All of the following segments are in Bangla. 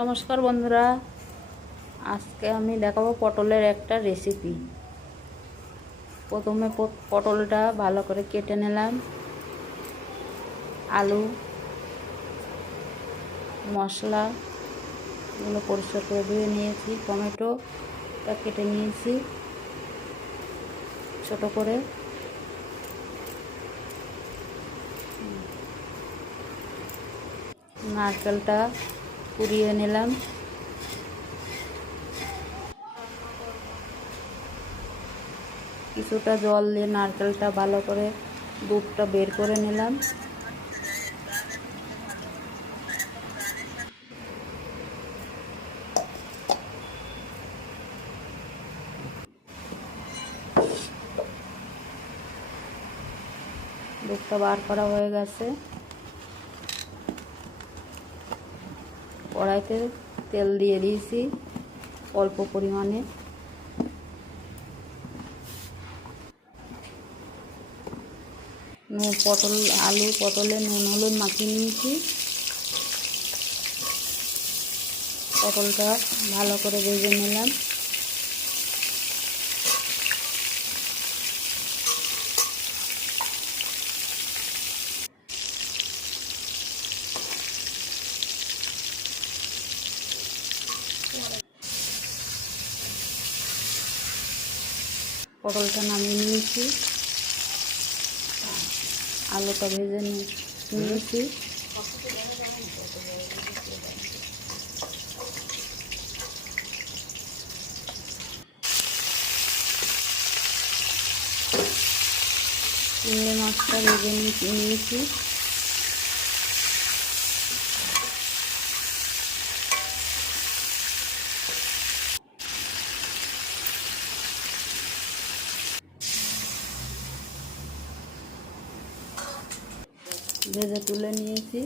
নমস্কার বন্ধুরা। আজকে আমি দেখাবো পটলের একটা রেসিপি প্রথমে পটলটা ভালো করে কেটে নিলাম। আলু, মশলা, এগুলো পরিষ্কার করে ধুয়ে নিয়েছি টমেটোটা কেটে নিয়েছি। ছোট করে। নারকেলটা কুড়িয়ে নিলাম। কিছুটা জল দিয়ে নারকেলটা ভালো করে দুধটা বের করে নিলাম। দুধটা বার করা হয়ে গেছে। কড়াইতে তেল দিয়ে দিয়েছি, অল্প পরিমাণে। নুন, পটল, আলু, পটলে নুন, হলুদ মাখিয়ে নিয়েছি। পটলটা ভালো করে ভেজে নিলাম। পটলটা নামিয়ে নিয়েছি। আলুটা ভেজে নিয়েছি। চিংড়ি মাছটা ভেজে নিয়েছি। ভেজে তুলে নিয়েছি।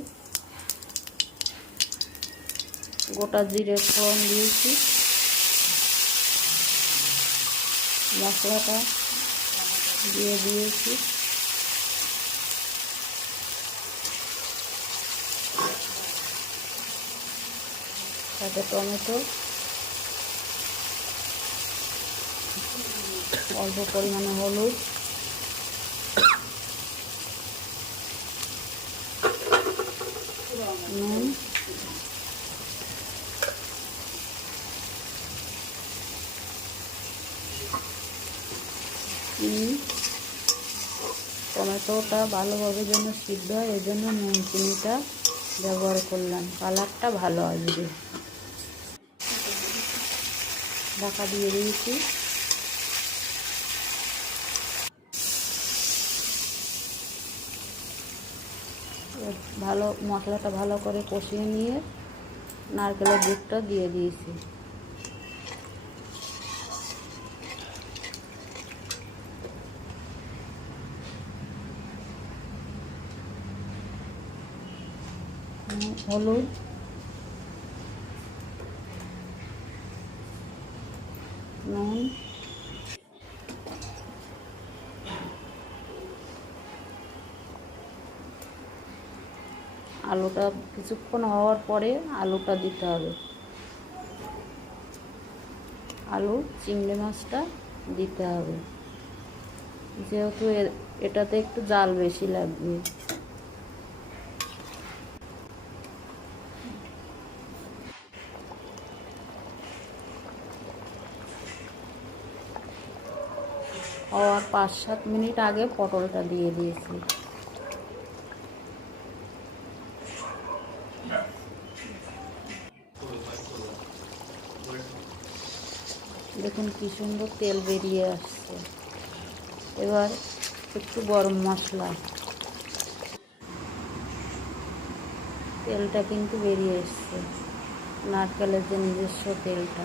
গোটা জিরে ফোড়ন দিয়েছি। মশলাটা দিয়ে দিয়েছি। সাথে টমেটো। অল্প পরিমাণে হলুদ। নুন। টমেটোটা ভালোভাবে যেন সিদ্ধ হয়, এই জন্য নুন চিনিটা ব্যবহার করলাম। কালারটা ভালো আসবে। ঢাকা দিয়ে দিয়েছি। ভালো মশলাটা ভালো করে কষিয়ে নিয়ে নারকেলের দুধটা দিয়ে দিয়েছি। হলুদ। নুন। আলুটা কিছুক্ষণ হওয়ার পরে আলুটা দিতে হবে। আলু, চিংড়ি মাছটা দিতে হবে। যেহেতু এটাতে একটু জাল বেশি লাগবে। হওয়ার পাঁচ সাত মিনিট আগে পটলটা দিয়ে দিয়েছি। দেখুন কী সুন্দর তেল বেরিয়ে আসছে। এবার একটু গরম মশলা। তেলটা কিন্তু বেরিয়ে এসছে। নারকেলের যে নিজস্ব তেলটা।